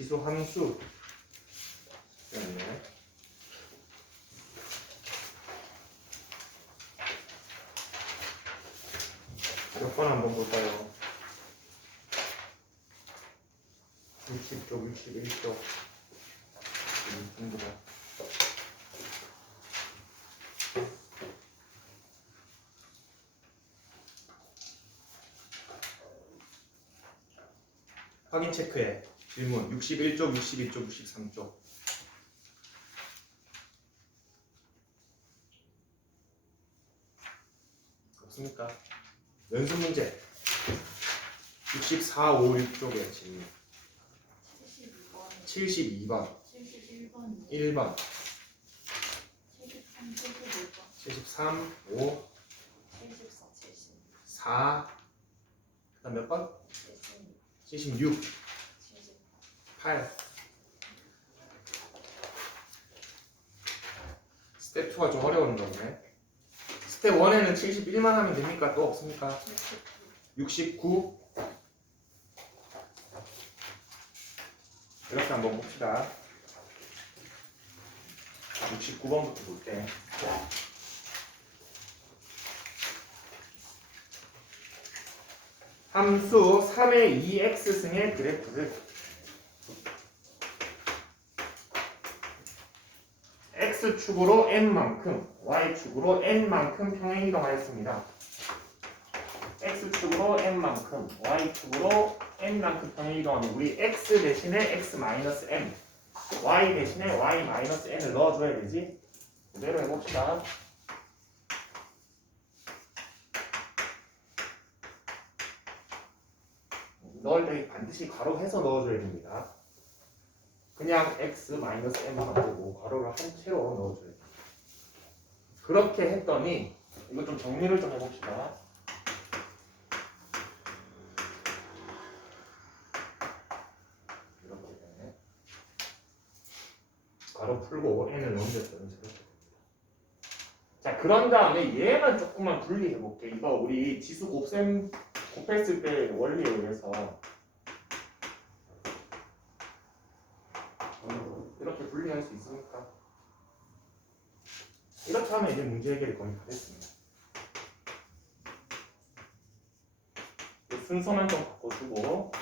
지수 함수. 네. 몇 번 한번 볼까요? 60쪽, 61쪽. 확인 체크해. 질문 61쪽, 62쪽, 63쪽. 없습니까? 연습 문제 64, 5, 6쪽에 질문 72번 71번 1번 73, 71번 73, 5, 74, 70 4 그다음 몇 번? 76, 8 스텝 2가 좀 어려운 거네. 스텝 1에는 71만 하면 됩니까? 또 없습니까? 69 이렇게 한번 봅시다. 69번부터 볼게. 함수 3의 2x승의 그래프를 x축으로 n만큼 y축으로 n만큼 평행 이동하였습니다. x축으로 n만큼 y축으로 n만큼 평행 이동하면 우리 x 대신에 x-m y 대신에 y-n을 넣어줘야 되지. 그대로 해봅시다. 넣을 때 반드시 괄호해서 넣어줘야 됩니다. 그냥 x-m만 넣고 괄호를 한 채로 넣어줘야 돼요. 그렇게 했더니 이거 좀 정리를 좀 해봅시다. 이렇게 되네. 괄호 풀고 n을 넘겼더니 저렇게 됩니다. 자, 그런 다음에 얘만 조금만 분리해볼게. 이거 우리 지수 곱했을 때 원리에 의해서 이렇게 분리할 수 있으니까 이렇게 하면 이제 문제 해결이 거의 다 됐습니다. 순서만 좀 바꿔주고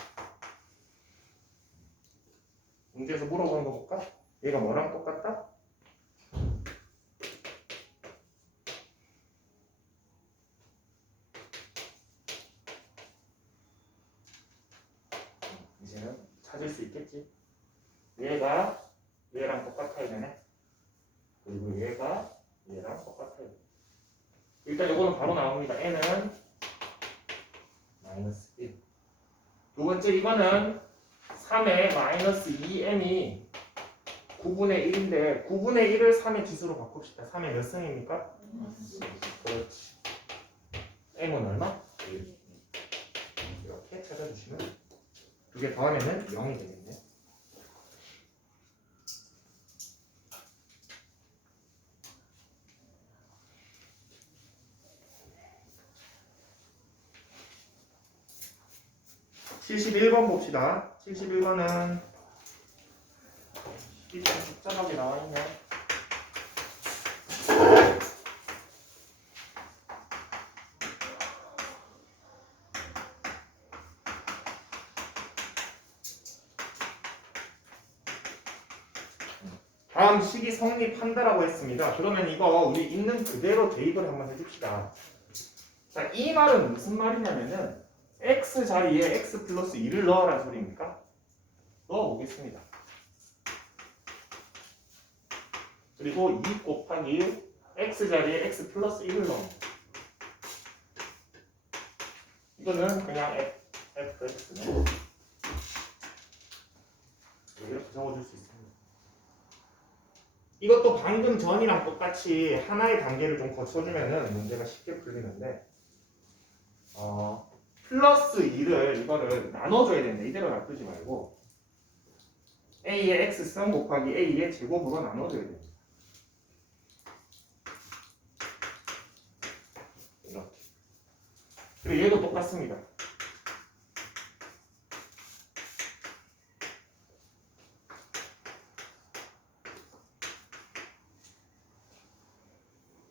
문제에서 물어보는 거 볼까? 얘가 뭐랑 똑같다? 이제는 찾을 수 있겠지? 얘가 얘랑 똑같아야 되네. 그리고 얘가 얘랑 똑같아야 돼. 일단 이거는 바로 나옵니다. n은 마이너스 1. 두 번째 이거는 3의 마이너스 2m이 9분의 1인데 9분의 1을 3의 지수로 바꿉시다. 3의 몇 승입니까? 그렇지. m은 얼마? 1. 이렇게 찾아주시면 두 개 더하면은 0이 되겠네. (71번) 봅시다. 71번은 이 좀 복잡하게 나와있네. 다음 식이 성립한다라고 했습니다. 그러면 이거 우리 있는 그대로 대입을 한번 해줍시다. 자, 이 말은 무슨 말이냐면은 x 자리에 x 플러스 2를 넣어라는 소리입니까? 넣어보겠습니다. 그리고 2 곱하기 x 자리에 x 플러스 1을 넣습니다. 이거는 그냥 fx네. 이렇게 적어줄 수 있습니다. 이것도 방금 전이랑 똑같이 하나의 단계를 좀 거쳐주면은 문제가 쉽게 풀리는데 플러스 2를 이거를 나눠줘야 된다. 이대로 놔두지 말고 a의 x승 곱하기 a의 제곱으로 나눠줘야 됩니다. 이렇게. 그리고 얘도 똑같습니다.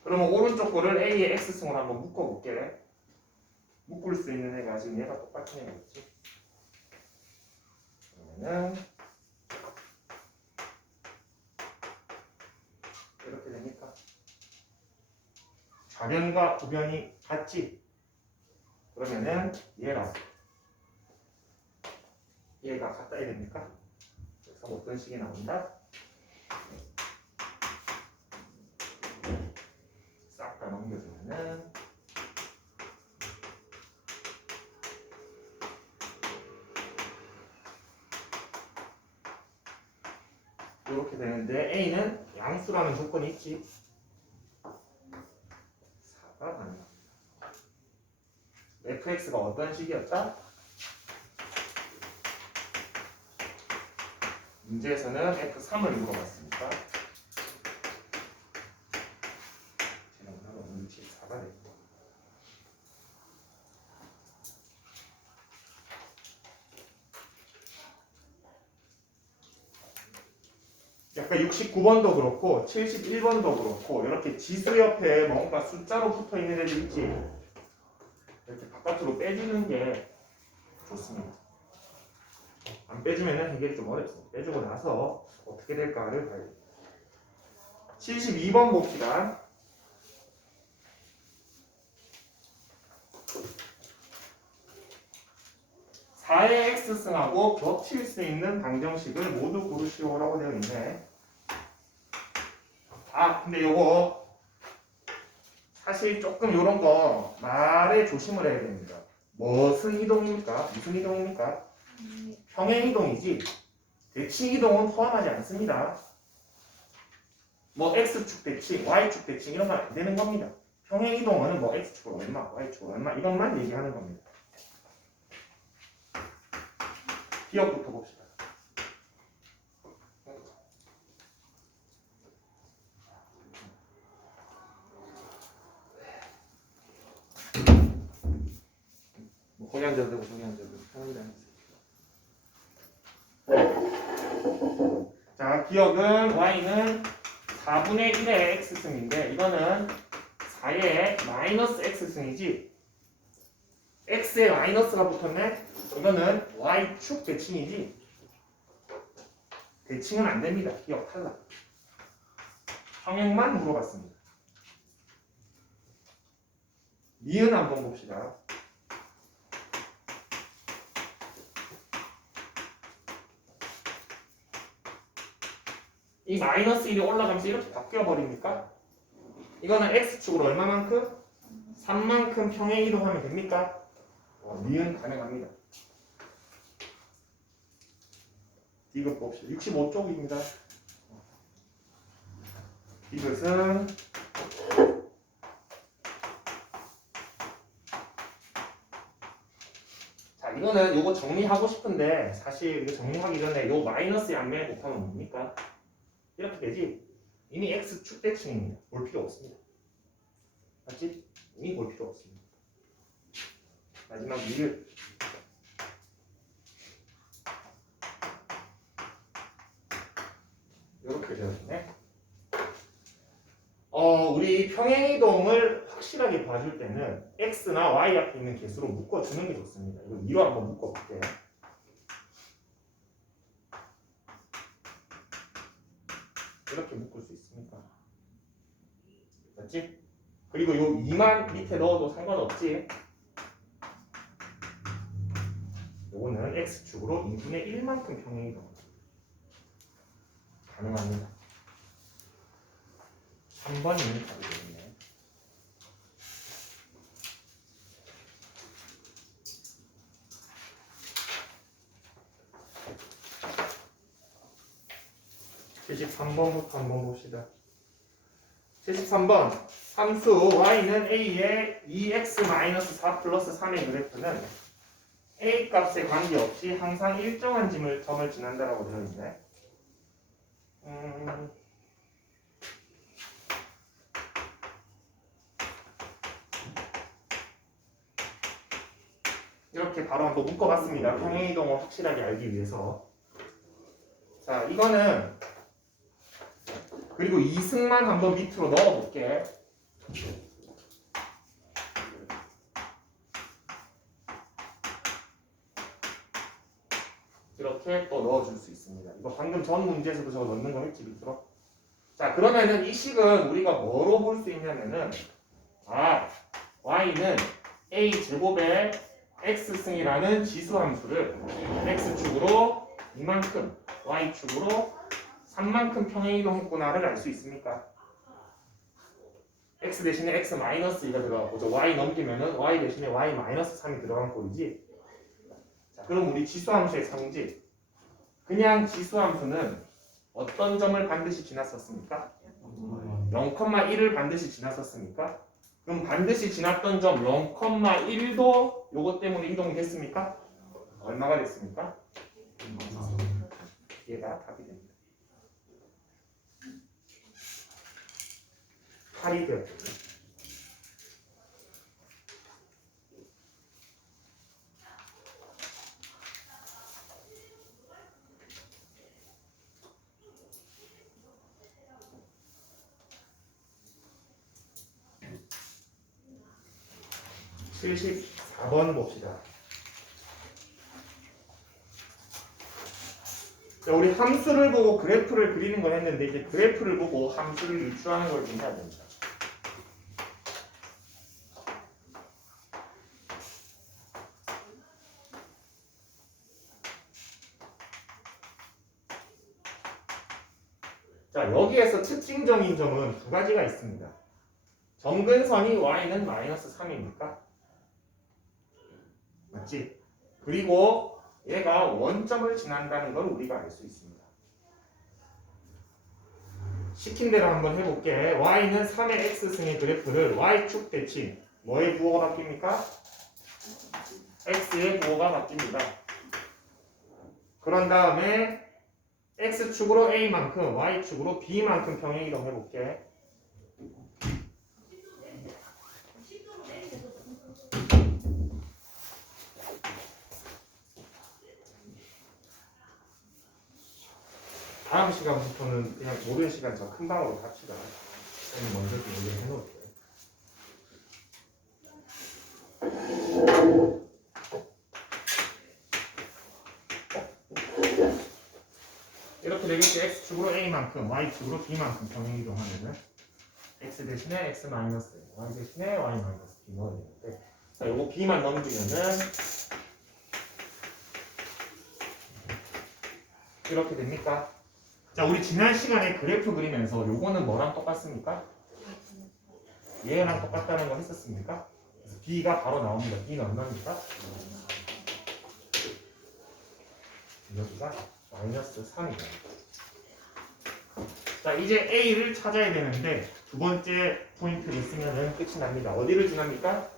그러면 오른쪽 거를 A의 X승으로 한번 묶어볼게. 묶을 수 있는 애가 지금 얘가 똑같은 애가 있지. 그러면은 이렇게 되니까 좌변과 우변이 같지. 그러면은 얘가 같다 해야 됩니까? 그래서 어떤 식이 나온다? 싹 다 넘겨주면은 이렇게 되는데 A는 양수라는 조건이 있지. 4가 가능합니다. fx가 어떤 식이었다? 문제에서는 f3을 물어봤으니까 지난번에 64가 됐고 약간 69번도 그렇고 71번도 그렇고 이렇게 지수 옆에 뭔가 숫자로 붙어 있는 애들 있지. 이렇게 바깥으로 빼주는 게 좋습니다. 안 빼주면 해결이 좀 어렵습니다. 빼주고 나서 어떻게 될까를 봐야 됩니다. 72번 봅시다. (4의 x승하고) 겹칠 수 있는 방정식을 모두 고르시오라고 되어 있네. 근데 요거 사실 조금 요런 거 말에 조심을 해야 됩니다. 무슨 이동입니까? 무슨 이동입니까? 평행 이동이지 대칭 이동은 포함하지 않습니다. 뭐 x축 대칭, y축 대칭 이런 건 안 되는 겁니다. 평행 이동은 뭐 x축으로 얼마, y축으로 얼마 이것만 얘기하는 겁니다. 기억부터 봅시다. 뭐 거기 앉아도 되고 저기 앉아도 되고 편한데 앉으세요. 자, 기억은 y는 4분의 1의 x승인데 이거는 4의 마이너스 x승이지. x에 마이너스가 붙었네. 이거는 y축 대칭이지. 대칭은 안 됩니다. 기억 탈락. 평행만 물어봤습니다. 니은 한번 봅시다. 이 마이너스 1이 올라가면서 이렇게 바뀌어 버립니까? 이거는 x축으로 얼마만큼? 3만큼 평행 이동하면 됩니까? 니은 가능합니다. 디귿 봅시다. 65쪽입니다. 디귿은 자, 이거는 요거 정리하고 싶은데 사실 이거 정리하기 전에 요 마이너스 양면에 곱하면 뭡니까? 이렇게 되지? 이미 x축 대칭입니다. 볼 필요 없습니다. 맞지? 이미 볼 필요 없습니다. 마지막 니을 이렇게 되어 있네. 우리 평행이동을 확실하게 봐줄 때는 x나 y 앞에 있는 개수로 묶어주는 게 좋습니다. 이거 2로 한번 묶어볼게요. 이렇게 묶을 수 있습니까? 맞지? 그리고 요 2만 밑에 넣어도 상관없지? 요거는 x축으로 2분의 1만큼 평행이동 가능합니다. 3번이 답이 되겠네. (73번부터) 한번 봅시다. 73번 함수 y는 a의 2x-4 플러스 3의 그래프는 a 값에 관계없이 항상 일정한 점을 지난다라고 되어 있네. 이렇게 바로 한번 묶어봤습니다. 평행이동을 확실하게 알기 위해서. 자, 이거는 그리고 2승만 한번 밑으로 넣어볼게. 이렇게 또 넣어줄 수 있습니다. 이거 방금 전 문제에서도 저거 넣는 거 했지 밑으로. 자 그러면은 이 식은 우리가 뭐로 볼 수 있냐면은 y는 a 제곱의 x승이라는 지수함수를 x축으로 이만큼 y축으로 3만큼 평행이동했구나를 알 수 있습니까? x 대신에 x 마이너스 2가 들어가고 저 y 넘기면은 y 대신에 y 마이너스 3이 들어간 꼴이지. 자, 그럼 우리 지수함수의 상식. 그냥 지수함수는 어떤 점을 반드시 지났었습니까? 0,1을 반드시 지났었습니까? 그럼 반드시 지났던 점 0,1도 요것 때문에 이동이 됐습니까? 얼마가 됐습니까? 얘가 답이 됩니다. 8이 되었죠. (74번) 봅시다. 자, 우리 함수를 보고 그래프를 그리는 걸 했는데 이제 그래프를 보고 함수를 유추하는 걸 좀 해야 됩니다. 자, 여기에서 특징적인 점은 두 가지가 있습니다. 점근선이 y는 마이너스 3입니까? 맞지? 그리고 얘가 원점을 지난다는 걸 우리가 알 수 있습니다. 시킨 대로 한번 해볼게. y는 3의 x승의 그래프를 y축 대칭 뭐의 부호가 바뀝니까? x의 부호가 바뀝니다. 그런 다음에 x축으로 a만큼 y축으로 b만큼 평행이동 해볼게. 다음 시간부터는 그냥 모든 시간 저 큰 방으로 갑시다. 저는 먼저 좀 얘기를 해놓을게요. 이렇게 되겠지. x축으로 a만큼 y축으로 b만큼 평행이동하면은 x 대신에 x 마이너스 y 대신에 y 마이너스 b 넣어야 되는데 자 요거 b만 넘기면은 이렇게 됩니까? 자 우리 지난 시간에 그래프 그리면서 요거는 뭐랑 똑같습니까? 얘랑 똑같다는 거 했었습니까? 그래서 b가 바로 나옵니다. b는 얼마입니까? 여기가 마이너스 3이에요. 자 이제 a를 찾아야 되는데 두 번째 포인트를 쓰면은 끝이 납니다. 어디를 지납니까?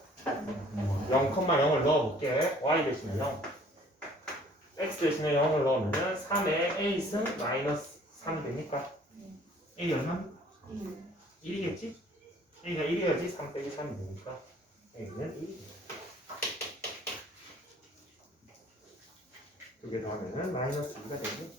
0,0을 넣어볼게. y 대신에 0 x 대신에 0을 넣으면은 3의 a승 마이너스 3이 되니까 a 얼마? 1이겠지? a가 1이어야지 3 빼기 3이 되니까 a는 1이 두 개 더하면은 마이너스 2가 되고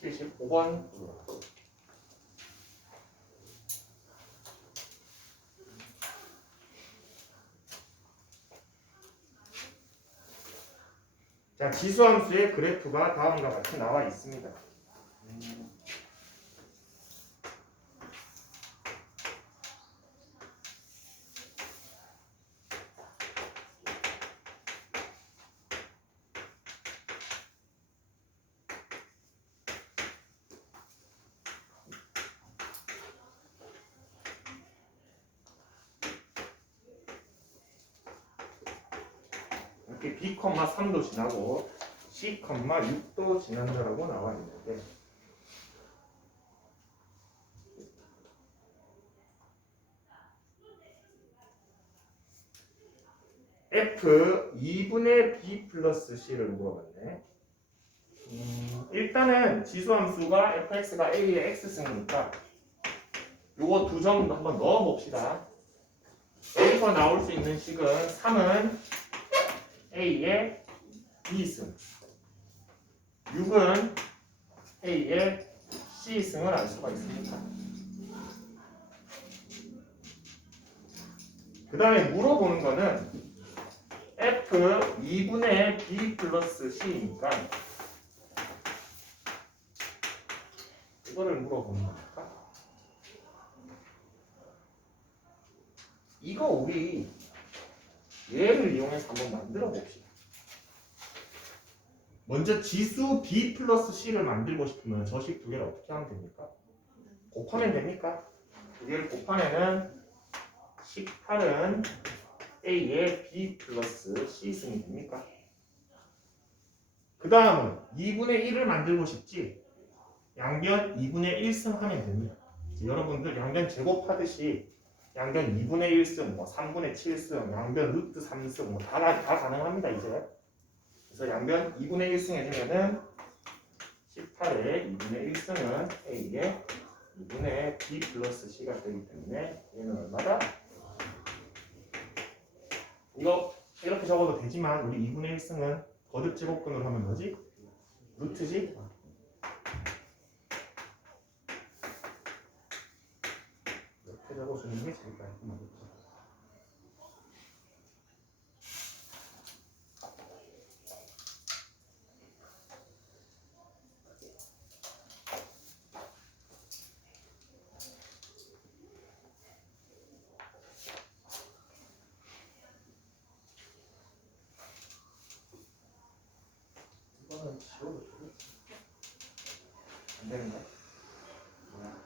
75번 자, 지수함수의 그래프가 다음과 같이 나와 있습니다. 이렇게 b,3도 지나고 c,6도 지난다라고 나와 있는데 f 2분의 b 플러스 c를 물어봤네. 일단은 지수함수가 fx가 a의 x승이니까 요거 두 점도 한번 넣어봅시다. 여기서 나올 수 있는 식은 3은 a의 b승 6은 a의 c승을 알 수가 있습니다. 그 다음에 물어보는 거는 F 2분의 B 플러스 C니까 이거를 물어보는 거니까 이거 우리 얘를 이용해서 한번 만들어 봅시다. 먼저 지수 B 플러스 C를 만들고 싶으면 저식 두 개를 어떻게 하면 됩니까? 곱하면 됩니까? 두 개를 곱하면은 18은 A의 B 플러스 C 승이 됩니까? 그 다음은 2분의 1을 만들고 싶지 양변 2분의 1승 하면 됩니다. 여러분들 양변 제곱하듯이 양변 2분의 1승, 뭐 3분의 7승, 양변 루트 3승 뭐 다 가능합니다 이제. 그래서 양변 2분의 1승 해주면은 18의 2분의 1승은 A의 2분의 B 플러스 C가 되기 때문에 얘는 얼마다? 이거 이렇게 적어도 되지만 우리 2분의 1승은 거듭 제곱근으로 하면 뭐지? 루트지? 이렇게 적어주는 게 제일 깔끔하겠죠. 이거는 지워도 되겠지. 안 되는가? 뭐야?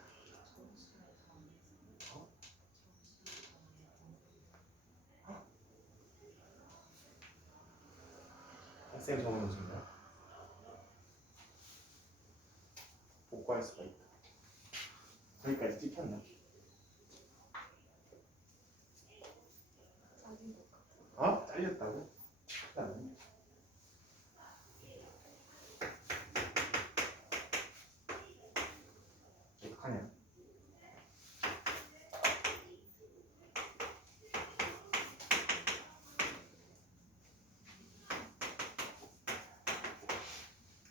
학생 적어놓으신 거야? 복구할 수가 있다. 거기까지 찍혔나? 짜진 것 같아. 어? 잘렸다고? 잘렸네. 어떡하냐?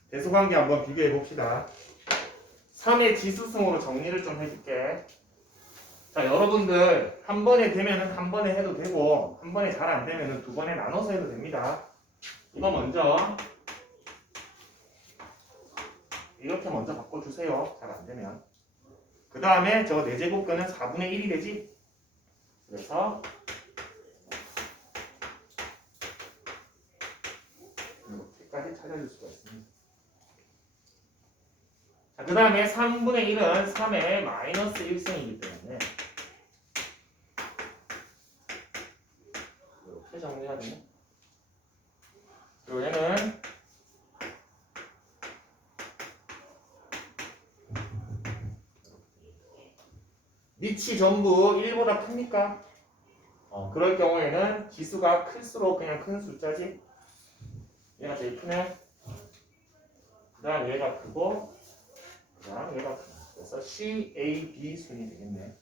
대소관계 한번 비교해 봅시다. 3의 지수승으로 정리를 좀 해줄게. 자, 여러분들 한 번에 되면은 한 번에 해도 되고 한 번에 잘 안 되면은 두 번에 나눠서 해도 됩니다. 이거 먼저 이렇게 먼저 바꿔주세요. 잘 안 되면. 그 다음에 저 4제곱근은 4분의 1이 되지? 그래서 이렇게까지 찾아줄 수가 있습니다. 자, 그 다음에 3분의 1은 3의 마이너스 1승이기 때문에 이렇게 정리해야 되네. 그리고 얘는 밑이 전부 1보다 큽니까? 그럴 경우에는 지수가 클수록 그냥 큰 숫자지. 얘가 제일 크네. 그 다음 얘가 크고 그 다음 얘가 크네. 그래서 C, A, B 순이 되겠네.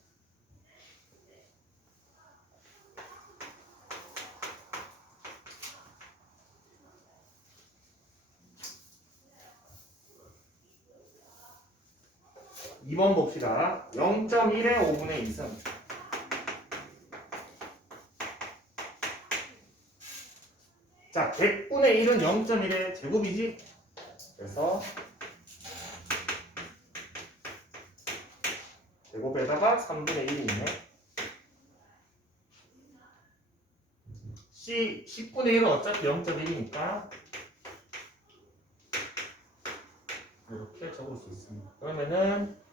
(2번) 봅시다. 0.1의 5분의 2승. 자, 100분의 1은 0.1의 제곱이지? 그래서 제곱에다가 3분의 1이 있네. C 10분의 1은 어차피 0.1이니까 이렇게 적을 수 있습니다. 그러면은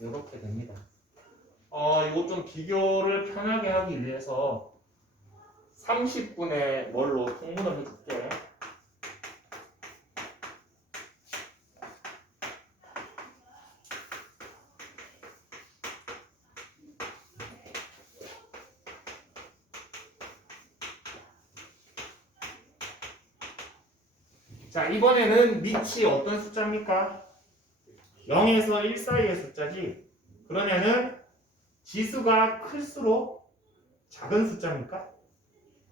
이렇게 됩니다. 이거 좀 비교를 편하게 하기 위해서 30분의 뭘로 통분을 해줄게. 자, 이번에는 밑이 어떤 숫자입니까? 0에서 1 사이의 숫자지. 그러면은 지수가 클수록 작은 숫자입니까?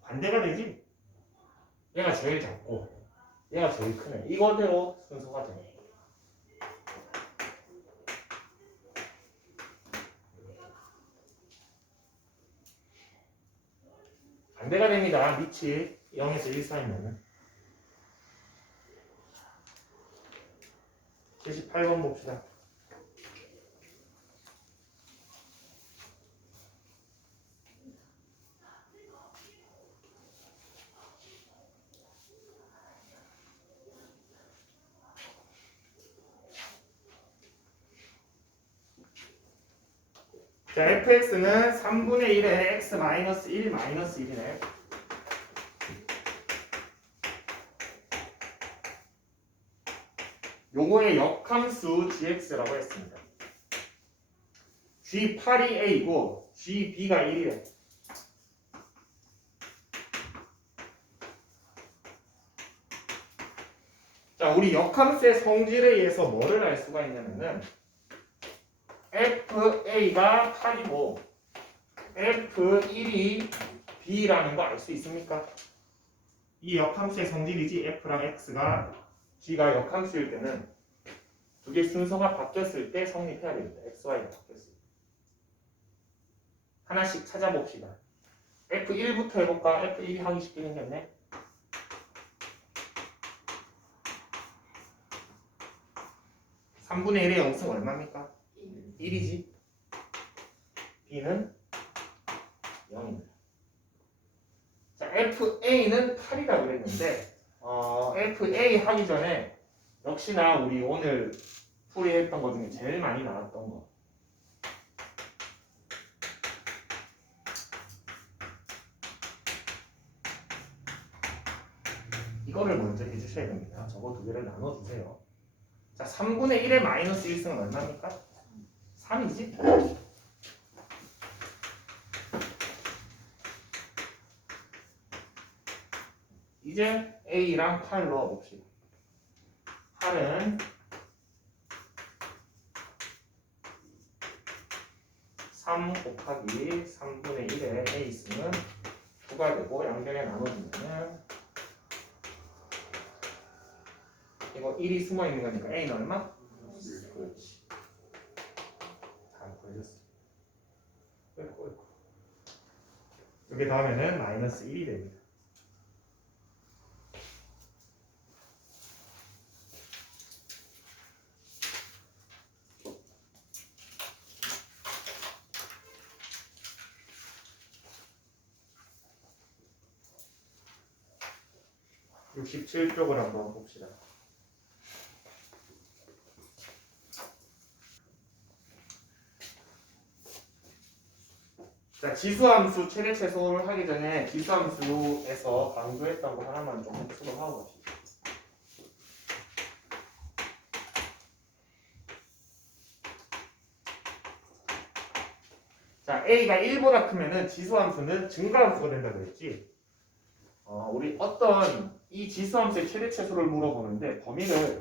반대가 되지. 얘가 제일 작고 얘가 제일 크네. 이거대로 순서가 되네. 반대가 됩니다. 밑이 0에서 1 사이면은. 78번 봅시다. 자, fx는 3분의 1에 x 마이너스 1 마이너스 1이네. 요거의 역함수 gx라고 했습니다. g8이 a이고 gb가 1이래. 자, 우리 역함수의 성질에 의해서 뭐를 알 수가 있냐면은 FA가 8이고 F1이 B라는 거 알 수 있습니까? 이 역함수의 성질이지 F랑 X가 G가 역함수일 때는 두 개 순서가 바뀌었을 때 성립해야 됩니다. X, Y가 바뀌었을 때. 하나씩 찾아봅시다. F1부터 해볼까? F1이 하기 쉽게 생겼네. (3분의 1의 0승) 얼마입니까? 1이지. B는 0입니다. 자, FA는 8이라고 그랬는데 FA 하기 전에 역시나 우리 오늘 풀이했던 것 중에 제일 많이 나왔던 거 이거를 먼저 해주셔야 됩니다. 저거 두 개를 나눠주세요. 자, 3분의 1의 마이너스 1승은 얼마입니까? 3이지? 이제 A랑 8 넣어봅시다. 8은 3 곱하기 3분의 1의 A승은 2가 되고 양변에 나눠주면 이거 1이 숨어있는 거니까 A는 얼마? 그렇지. 잘 걸렸어. 여기 다음에는 마이너스 1이 됩니다. (67쪽을) 한번 봅시다. 자, 지수함수 최대 최소를 하기 전에 지수함수에서 강조했던 거 하나만 좀 흡수를 하고 갑시다. 자, A가 1보다 크면은 지수함수는 증가함수가 된다고 했지. 우리 어떤 이 지수함수의 최대 최소를 물어보는데 범위를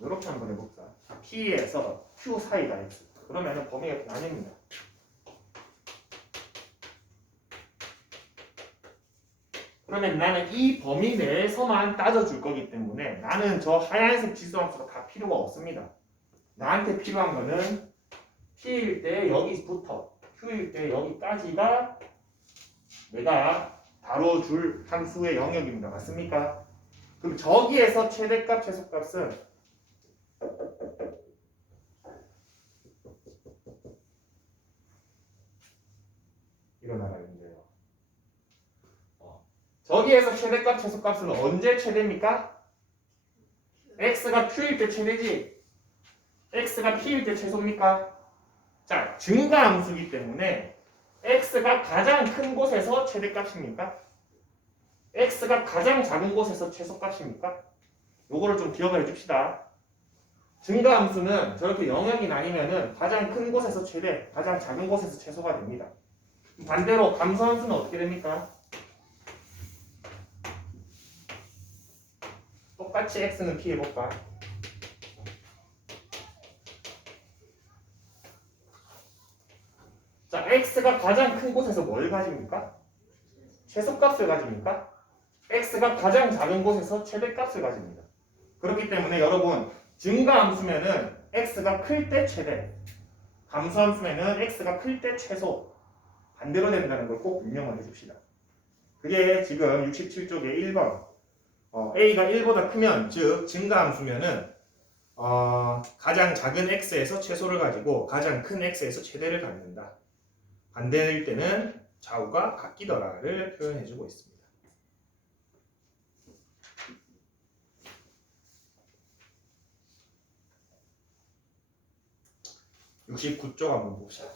이렇게 한번 해볼까? P에서 Q 사이다 X. 그러면은 범위가 나뉩니다. 그러면 나는 이 범위 내에서만 따져줄 거기 때문에 나는 저 하얀색 지수함수가 다 필요가 없습니다. 나한테 필요한 거는 P일 때 여기부터 Q일 때 여기까지가 내가 다뤄줄 함수의 영역입니다. 맞습니까? 그럼 저기에서 최대값, 최소값은 일어나라는 거예요. 저기에서 최대값, 최소값은 언제 최대입니까? x가 q일 때 최대지. x가 p일 때 최소입니까? 자, 증가함수이기 때문에 x가 가장 큰 곳에서 최대값입니까? x가 가장 작은 곳에서 최소값입니까? 요거를 좀 기억해 줍시다. 증가함수는 저렇게 영역이 나뉘면은 가장 큰 곳에서 최대, 가장 작은 곳에서 최소가 됩니다. 반대로 감소함수는 어떻게 됩니까? 똑같이 x는 p 해볼까? 자, x가 가장 큰 곳에서 뭘 가집니까? 최소값을 가집니까? x가 가장 작은 곳에서 최대값을 가집니다. 그렇기 때문에 여러분 증가함수면은 x가 클 때 최대, 감소함수면은 x가 클 때 최소, 반대로 된다는 걸 꼭 명령을 해줍시다. 그게 지금 67쪽에 1번 a가 1보다 크면 즉 증가함수면은 가장 작은 x에서 최소를 가지고 가장 큰 x에서 최대를 갖는다. 반대일 때는 좌우가 바뀌더라를 표현해주고 있습니다. 69쪽 한번 봅시다.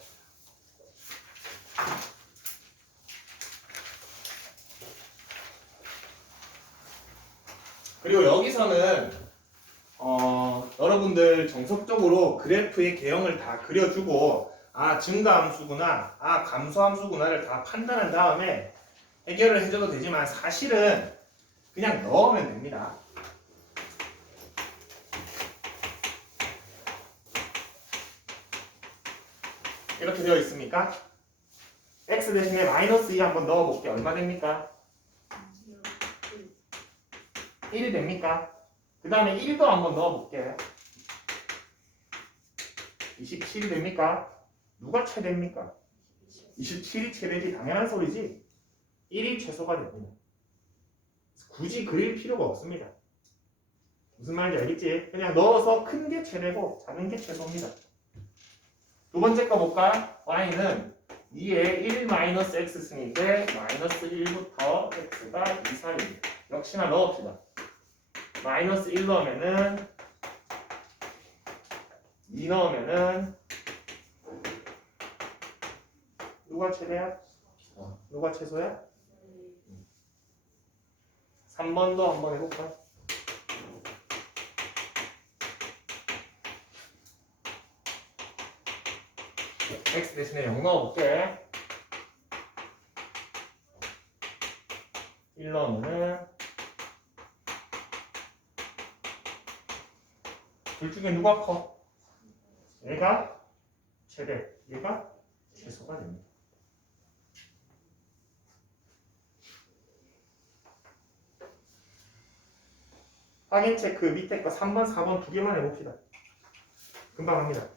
그리고 여기서는 여러분들 정석적으로 그래프의 개형을 다 그려주고 증가함수구나 감소함수구나를 다 판단한 다음에 해결을 해줘도 되지만 사실은 그냥 넣으면 됩니다. 이렇게 되어 있습니까? x 대신에 마이너스 2 한번 넣어볼게요. 얼마 됩니까? 1이 됩니까? 그 다음에 1도 한번 넣어볼게요. 27이 됩니까? 누가 최대입니까? 27이 최대지. 당연한 소리지. 1이 최소가 됩니다. 굳이 그릴 필요가 없습니다. 무슨 말인지 알겠지? 그냥 넣어서 큰 게 최대고 작은 게 최소입니다. 두 번째 거 볼까? y는 2의 1-x승인데 마이너스 1부터 x가 2, 4입니다. 역시나 넣읍시다. 마이너스 1 넣으면은 2 넣으면은 누가 최대야? 누가 최소야? 3번도 한번 해볼까? x 대신에 0 넣어볼게. 1 넣으면은 둘 중에 누가 커? 얘가 최대, 얘가 최소가 됩니다. 확인 체크 밑에 거 3번, 4번 두 개만 해봅시다. 금방 합니다.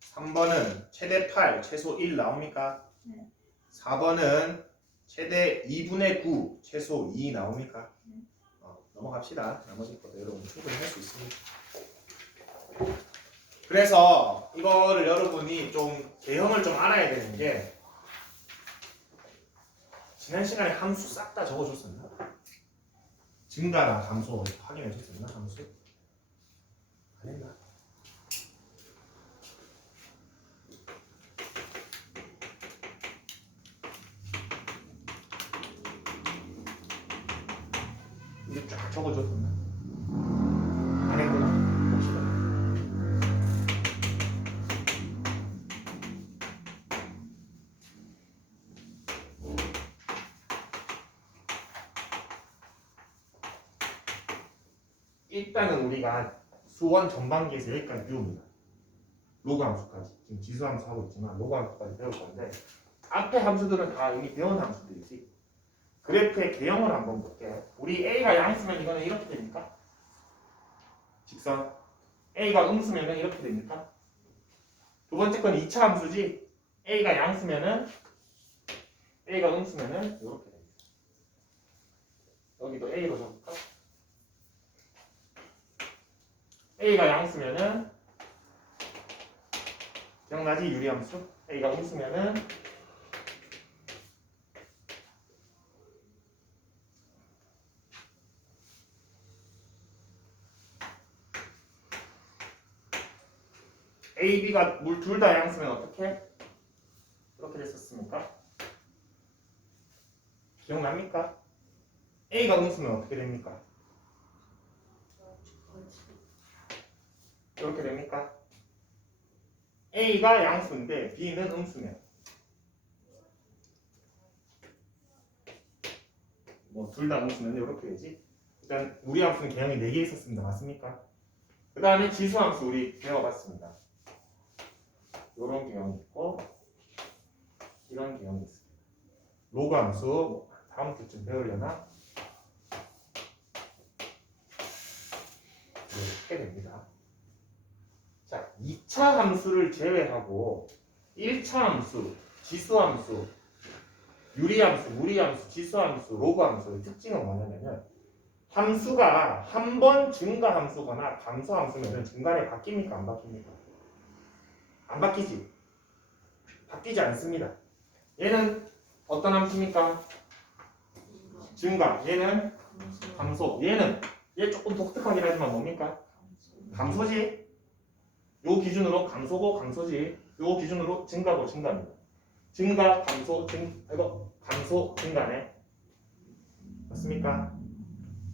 삼 3번은 최대 8, 최소 1 나옵니까? 네. 4번은 최대 2분의 9, 최소 2 나옵니까? 네. 넘어갑시다. 나머지 것도 여러분 충분히 할 수 있습니다. 그래서 이거를 여러분이 좀 개형을 좀 알아야 되는 게 지난 시간에 함수 싹 다 적어줬었나? 증가나 감소 확인해 줬었나? 함수? 안 했나? 이게 쫙 적어줬었나? 안 했구나. 봅시다. 일단은 우리가 수원 전반기에서 여기까지 배웁니다. 로그 함수까지. 지금 지수 함수 하고 있지만 로그 함수까지 배울 건데 앞에 함수들은 다 이미 배운 함수들이지. 그래프의 개형을 한번 볼게. 우리 A가 양수면 이거는 이렇게 됩니까? 직선. A가 음수면은 이렇게 됩니까? 두 번째 건 2차 함수지. A가 양수면은 A가 음수면은 이렇게 됩니다. 여기도 A로 적을까? A가 양수면은 기억나지? 유리함수? A가 음수면은 A, B가 둘 다 양수면 어떻게? 그렇게 됐었습니까? 기억납니까? A가 음수면 어떻게 됩니까? 이렇게 됩니까? A가 양수인데 B는 음수면 뭐 둘 다 음수면 이렇게 되지. 일단 우리 함수는 개형이 4개 있었습니다. 맞습니까? 그 다음에 지수함수 우리 배워봤습니다. 이런 개형이 있고 이런 개형이 있습니다. 로그 함수 뭐 다음 주쯤 배우려나? 이렇게 됩니다. 자, 2차 함수를 제외하고 1차 함수, 지수함수, 유리함수, 무리함수, 지수함수, 로그함수의 특징은 뭐냐면은 함수가 한 번 증가함수거나 감소함수면 중간에 바뀝니까? 안 바뀝니까? 안 바뀌지? 바뀌지 않습니다. 얘는 어떤 함수입니까? 증가. 얘는 감소. 얘 조금 독특하긴 하지만 뭡니까? 감소지? 요 기준으로 감소고 감소지. 요 기준으로 증가고 증가입니다. 증가, 감소, 감소, 증가네. 맞습니까?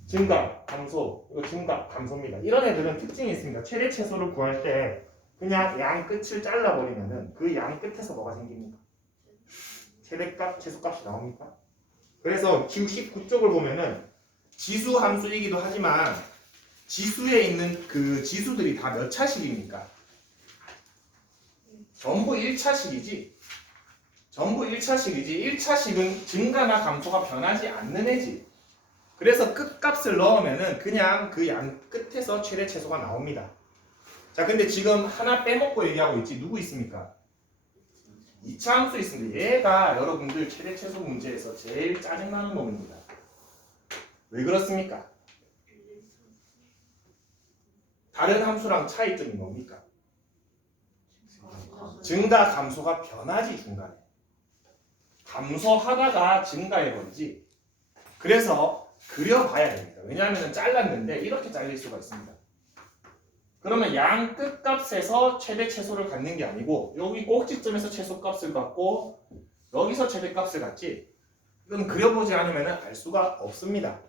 증가, 감소, 이거 증가, 감소입니다. 이런 애들은 특징이 있습니다. 최대 최소를 구할 때 그냥 양 끝을 잘라버리면은 그 양 끝에서 뭐가 생깁니까? 최대값, 최소값이 나옵니까? 그래서 Q19쪽을 보면은 지수 함수이기도 하지만 지수에 있는 그 지수들이 다 몇 차식입니까? 전부 1차식이지. 전부 1차식이지. 1차식은 증가나 감소가 변하지 않는 애지. 그래서 끝값을 넣으면은 그냥 그 양 끝에서 최대 최소가 나옵니다. 자, 근데 지금 하나 빼먹고 얘기하고 있지. 누구 있습니까? 2차 함수 있습니다. 얘가 여러분들 최대 최소 문제에서 제일 짜증나는 놈입니다. 왜 그렇습니까? 다른 함수랑 차이점이 뭡니까? 증가, 감소가 변하지 중간에. 감소하다가 증가해버리지. 그래서 그려봐야 됩니다. 왜냐하면 잘랐는데 이렇게 잘릴 수가 있습니다. 그러면 양 끝값에서 최대 최소를 갖는 게 아니고 여기 꼭지점에서 최소값을 갖고 여기서 최대값을 갖지. 이건 그려보지 않으면 알 수가 없습니다.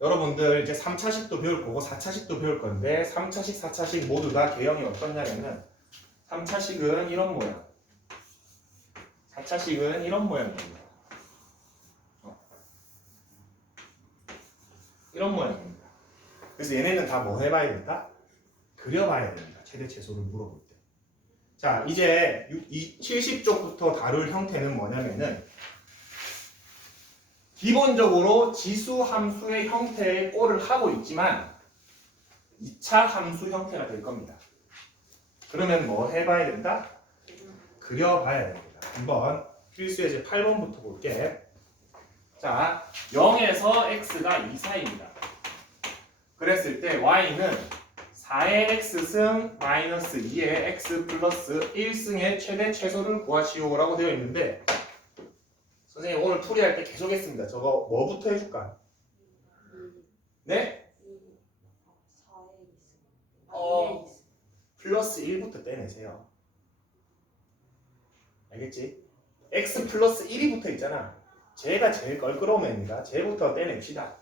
여러분들 이제 3차식도 배울 거고 4차식도 배울 건데 3차식, 4차식 모두 다 개형이 어떻냐면은 3차식은 이런 모양, 4차식은 이런 모양입니다. 이런 모양입니다. 그래서 얘네는 다 뭐 해봐야 된다? 그려봐야 됩니다. 최대 최소를 물어볼 때. 자, 이제 70쪽부터 다룰 형태는 뭐냐면은 기본적으로 지수 함수의 형태의 꼴을 하고 있지만 2차 함수 형태가 될 겁니다. 그러면 뭐 해봐야 된다? 그려봐야 됩니다. 한번 필수 예제 8번부터 볼게. 자, 0에서 x가 2, 4입니다. 그랬을 때 y는 4의 x승 마이너스 2의 x 플러스 1승의 최대 최소를 구하시오라고 되어 있는데 선생님 오늘 풀이할 때 계속 했습니다. 저거 뭐부터 해줄까? 네? 플러스 1부터 떼내세요. 알겠지? x 플러스 1이 붙어 있잖아. 쟤가 제일 껄끄러운 애입니다. 쟤부터 떼냅시다.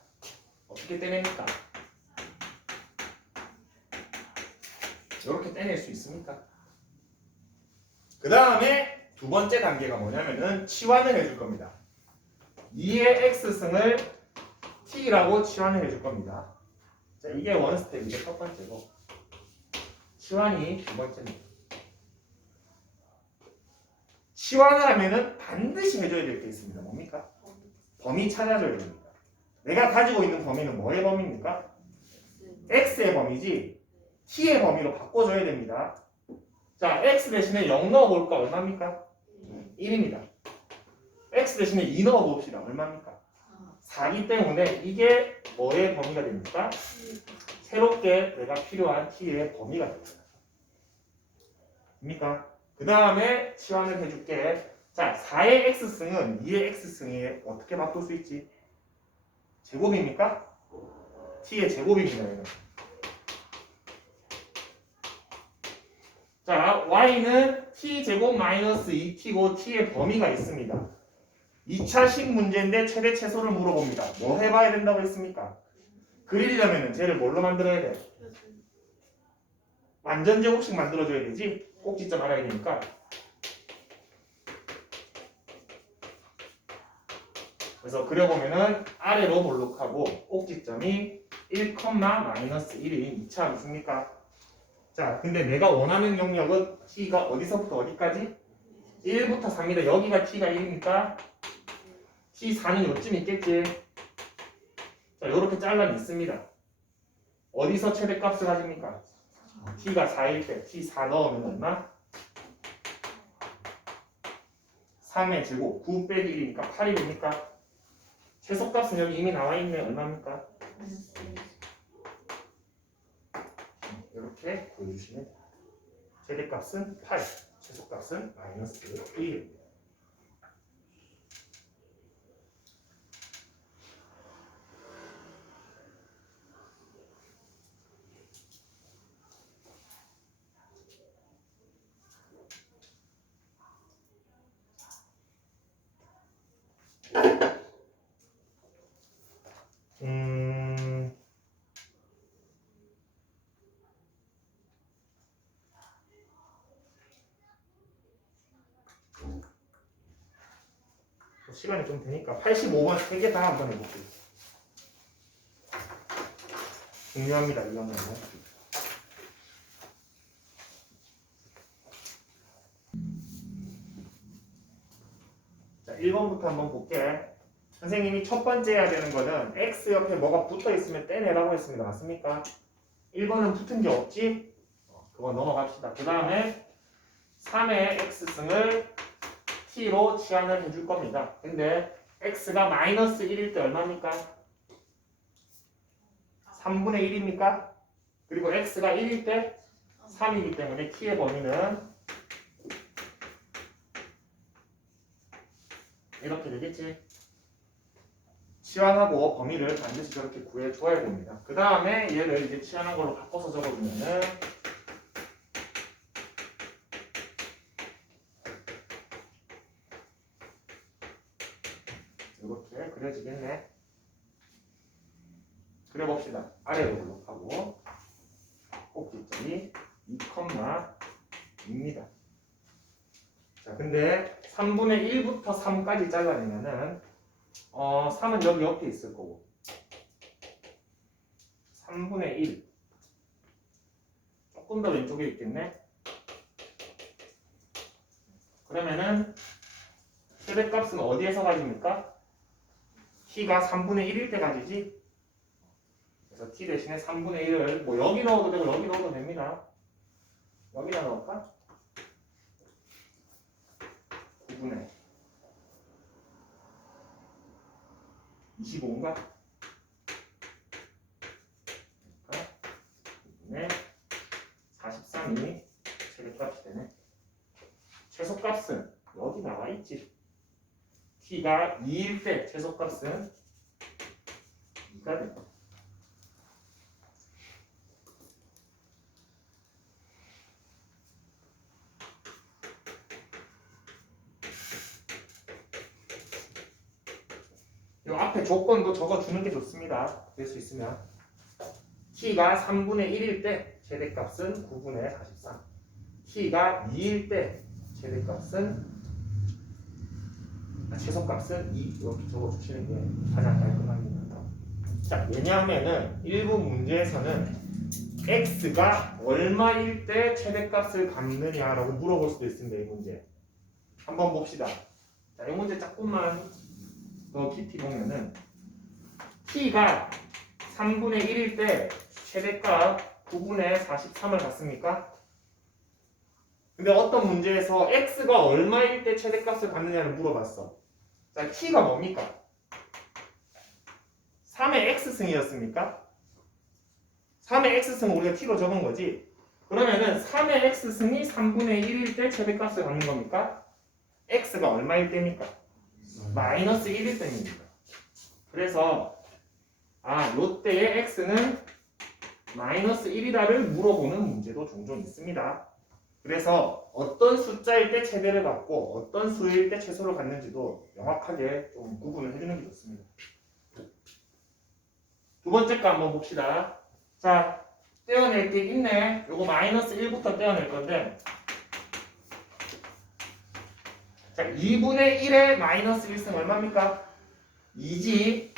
어떻게 떼냅니까? 이렇게 떼낼 수 있습니까? 그 다음에 두 번째 단계가 뭐냐면은 치환을 해줄 겁니다. 2의 x승을 t라고 치환을 해줄 겁니다. 자, 이게 원스텝이죠. 첫 번째고 치환이 두 번째입니다. 치환을 하면은 반드시 해줘야 될 게 있습니다. 뭡니까? 범위 찾아줘야 됩니다. 내가 가지고 있는 범위는 뭐의 범위입니까? x의 범위지 t의 범위로 바꿔줘야 됩니다. 자, x 대신에 0 넣어볼까? 얼마입니까? 1입니다. x 대신에 2 넣어봅시다. 얼마입니까? 4기 때문에 이게 뭐의 범위가 됩니까? 새롭게 내가 필요한 t의 범위가 됩니다. 입니까? 그 다음에 치환을 해줄게. 자, 4의 x승은 2의 x승에 어떻게 바꿀 수 있지? 제곱입니까? t의 제곱입니다. 얘는. 자, y는 t제곱 마이너스 2t고 t의 범위가 있습니다. 2차식 문제인데 최대 최소를 물어봅니다. 뭐 해봐야 된다고 했습니까? 그리려면 쟤를 뭘로 만들어야 돼? 완전 제곱식 만들어줘야 되지? 꼭지점 알아야 되니까. 그래서 그려보면은 아래로 볼록하고 꼭지점이 1, 마이너스 1인 2차 무슨입니까? 자, 근데 내가 원하는 영역은 t가 어디서부터 어디까지? 1부터 3입니다. 여기가 t가 1이니까 t4는 요쯤 있겠지. 자, 이렇게 잘라냈습니다. 어디서 최대값을 가집니까? t가 4일 때 t4 넣으면 얼마? 3의 제곱 9 빼기 1이니까 8이 됩니까? 최소값은 여기 이미 나와 있네. 얼마입니까? 이렇게 구해주시면 됩니다. 최대값은 8, 최소값은 마이너스 1입니다. 시간이 좀 되니까 85번 3개 다 한번 해볼게요. 중요합니다. 이런 거는. 자, 1번부터 한번 볼게. 선생님이 첫 번째 해야 되는 거는 x 옆에 뭐가 붙어 있으면 떼내라고 했습니다. 맞습니까? 1번은 붙은 게 없지? 그거 넘어갑시다. 그 다음에 3의 x승을 t로 치환을 해줄 겁니다. 근데 x가 마이너스 1일 때 얼마입니까? 3분의 1입니까? 그리고 x가 1일 때 3이기 때문에 t의 범위는 이렇게 되겠지. 치환하고 범위를 반드시 저렇게 구해줘야 됩니다. 그 다음에 얘를 이제 치환한 걸로 바꿔서 적어주면은 이렇게 그려지겠네. 그려봅시다. 아래로 블록하고 꼭지점이 2,2입니다. 자, 근데 3분의 1부터 3까지 잘라내면은 3은 여기 옆에 있을 거고 3분의 1 조금 더 왼쪽에 있겠네. 그러면은 최대값은 어디에서 가집니까? t가 3분의 1일 때 가지지. 그래서 t 대신에 3분의 1을 뭐 여기 넣어도 되고 여기 넣어도 됩니다. 여기다 넣을까? 9분의 25인가? 그러니까 9분의 43이 최대값이 되네. 최소값은 여기 나와 있지. t가 2일 때 최소값은 2가 됩니다. 이 앞에 조건도 적어주는 게 좋습니다. 될 수 있으면 t가 3분의 1일 때 최대값은 9분의 43 t가 2일 때 최대값은 최소값은 2 이렇게 적어주시는 게 가장 깔끔합니다. 자, 왜냐하면은 일부 문제에서는 x가 얼마일 때 최대값을 갖느냐라고 물어볼 수도 있습니다. 이 문제 한번 봅시다. 자, 이 문제 조금만 더 깊이 보면은 t가 3분의 1일 때 최대값 9분의 43을 갖습니까? 근데 어떤 문제에서 x가 얼마일 때 최대값을 갖느냐를 물어봤어. 자, t가 뭡니까? 3의 x승이었습니까? 3의 x승 우리가 t로 적은 거지. 그러면은 3의 x승이 3분의 1일 때 최대값을 갖는 겁니까? x가 얼마일 때입니까? 마이너스 1일 때입니다. 그래서 요때의 x는 마이너스 1이다를 물어보는 문제도 종종 있습니다. 그래서 어떤 숫자일 때 최대를 갖고 어떤 수일 때 최소를 갖는지도 명확하게 좀 구분을 해주는 게 좋습니다. 두 번째 거 한번 봅시다. 자, 떼어낼 게 있네. 요거 마이너스 1부터 떼어낼 건데, 자, 2분의 1의 마이너스 1승 얼마입니까? 2지.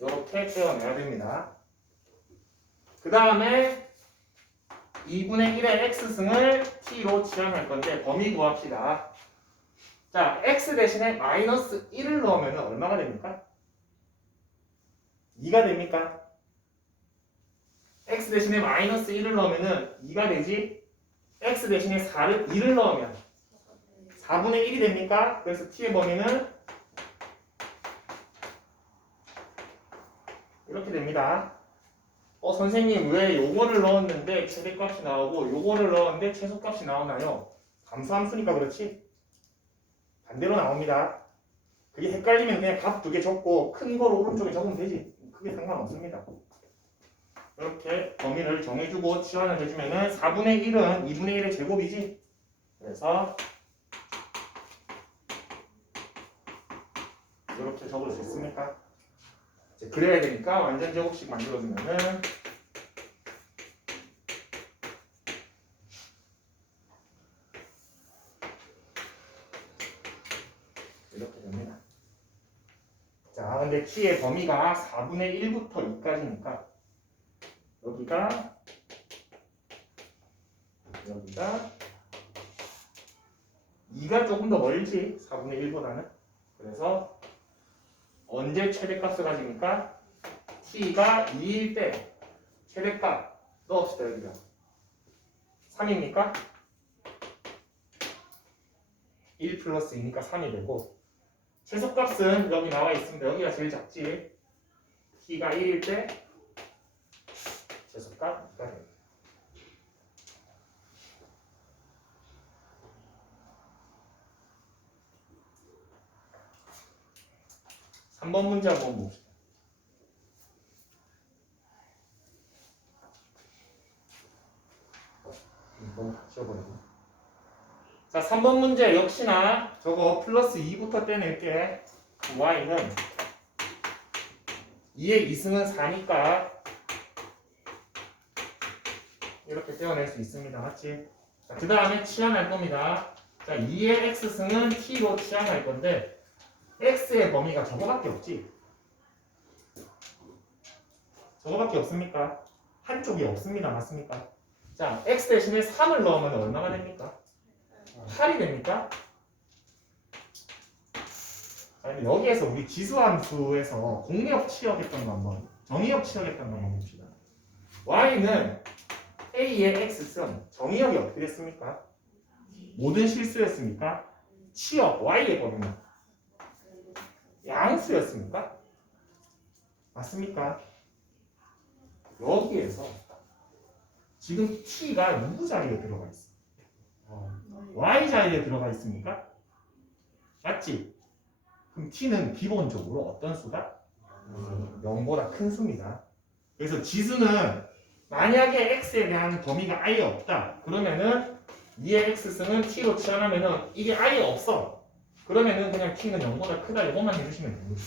이렇게 떼어내야 됩니다. 그 다음에 2분의 1의 x승을 t로 치환할 건데 범위 구합시다. 자, x 대신에 마이너스 1을 넣으면 얼마가 됩니까? 2가 됩니까? x 대신에 마이너스 1을 넣으면 2가 되지? x 대신에 2를 넣으면 4분의 1이 됩니까? 그래서 t의 범위는 이렇게 됩니다. 선생님 왜 요거를 넣었는데 최대값이 나오고 요거를 넣었는데 최소값이 나오나요? 감수함수니까 그렇지? 반대로 나옵니다. 그게 헷갈리면 그냥 값 두 개 적고 큰 거로 오른쪽에 적으면 되지. 크게 상관없습니다. 이렇게 범위를 정해주고 치환을 해주면은 4분의 1은 2분의 1의 제곱이지. 그래서 이렇게 적을 수 있습니까? 이제 그래야 되니까 완전 제곱식 만들어주면은 이렇게 됩니다. 자, 근데 t의 범위가 4분의 1부터 2까지니까 여기가 2가 조금 더 멀지 4분의 1보다는. 그래서 언제 최대값을 가집니까? t가 2일 때 최대값 넣읍시다. 여기가 3입니까? 1 플러스 2니까 3이 되고, 최소값은 여기 나와 있습니다. 여기가 제일 작지. t가 1일 때 최소값 2가 됩니다. 한 번 문제 한번 봅시다. 너무 지워버렸네. 자, 3번 문제 역시나 저거 플러스 2부터 떼낼게. y는 2의 2승은 4니까 이렇게 떼어낼 수 있습니다. 맞지? 자, 그 다음에 치환할 겁니다. 자, 2의 x승은 t로 치환할 건데 x의 범위가 저거밖에 없지. 저거밖에 없습니까? 한쪽이 없습니다. 맞습니까? 자, x 대신에 3을 넣으면 얼마가 됩니까? 8이 됩니까? 아니, 여기에서 우리 지수함수에서 공역 치역했던 거 한번, 정의역 치역했던 거 한번 봅시다. y는 a의 x승 정의역이 어떻게 됐습니까? 모든 실수였습니까? 치역 y의 범위는 양수였습니까? 맞습니까? 여기에서 지금 t가 누구 자리에 들어가 있어? y 자리에 들어가 있습니까? 맞지? 그럼 t는 기본적으로 어떤 수다? 0보다 큰 수입니다. 그래서 지수는 만약에 x에 대한 범위가 아예 없다. 그러면은 2의 x승은 t로 치환하면은 이게 아예 없어. 그러면은 그냥 t는 0보다 크다 이것만 해주시면 됩니다.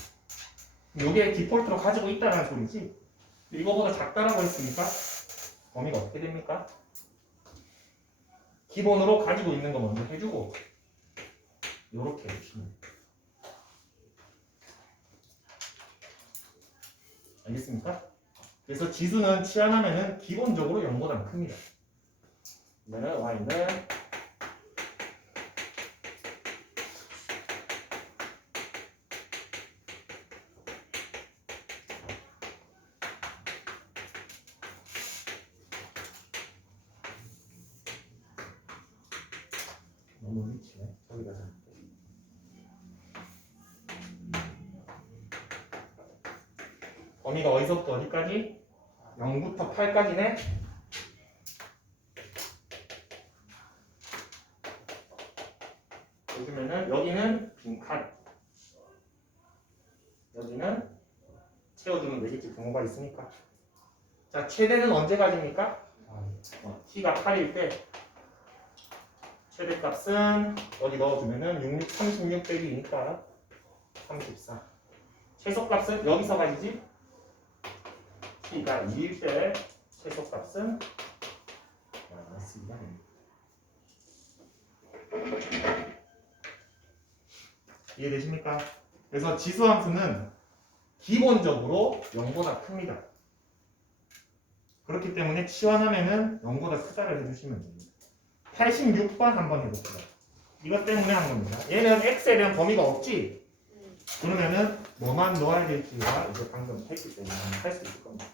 이게 디폴트로 가지고 있다는 소리지. 이거보다 작다라고 했으니까 범위가 어떻게 됩니까? 기본으로 가지고 있는 거 먼저 해주고 이렇게 해주시면 돼요. 알겠습니까? 그래서 지수는 치환하면은 기본적으로 0보다 큽니다. 그러면 y는 너무 미치네. 저기가 잘. 범위가 어디서부터 어디까지? 0부터 8까지네. 보시면은 여기는 빈칸, 여기는 채워주면 되겠지. 부모가 있으니까. 자, 최대는 언제까지입니까? t가 8일 때 최대값은 여기 넣어주면은 36 빼기 2니까 34. 최소값은 여기서 가지지? t가 2일 때 최소값은 마이너스 2가 됩니다. 이해되십니까? 그래서 지수함수는 기본적으로 0보다 큽니다. 그렇기 때문에 치환하면은 0보다 크다를 해주시면 됩니다. 86번 한번 해봅시다. 이것 때문에 한 겁니다. 얘는 x에 대한 범위가 없지? 그러면은 뭐만 넣어야 될지가 이제 방금 했기 때문에 할 수 있을 겁니다.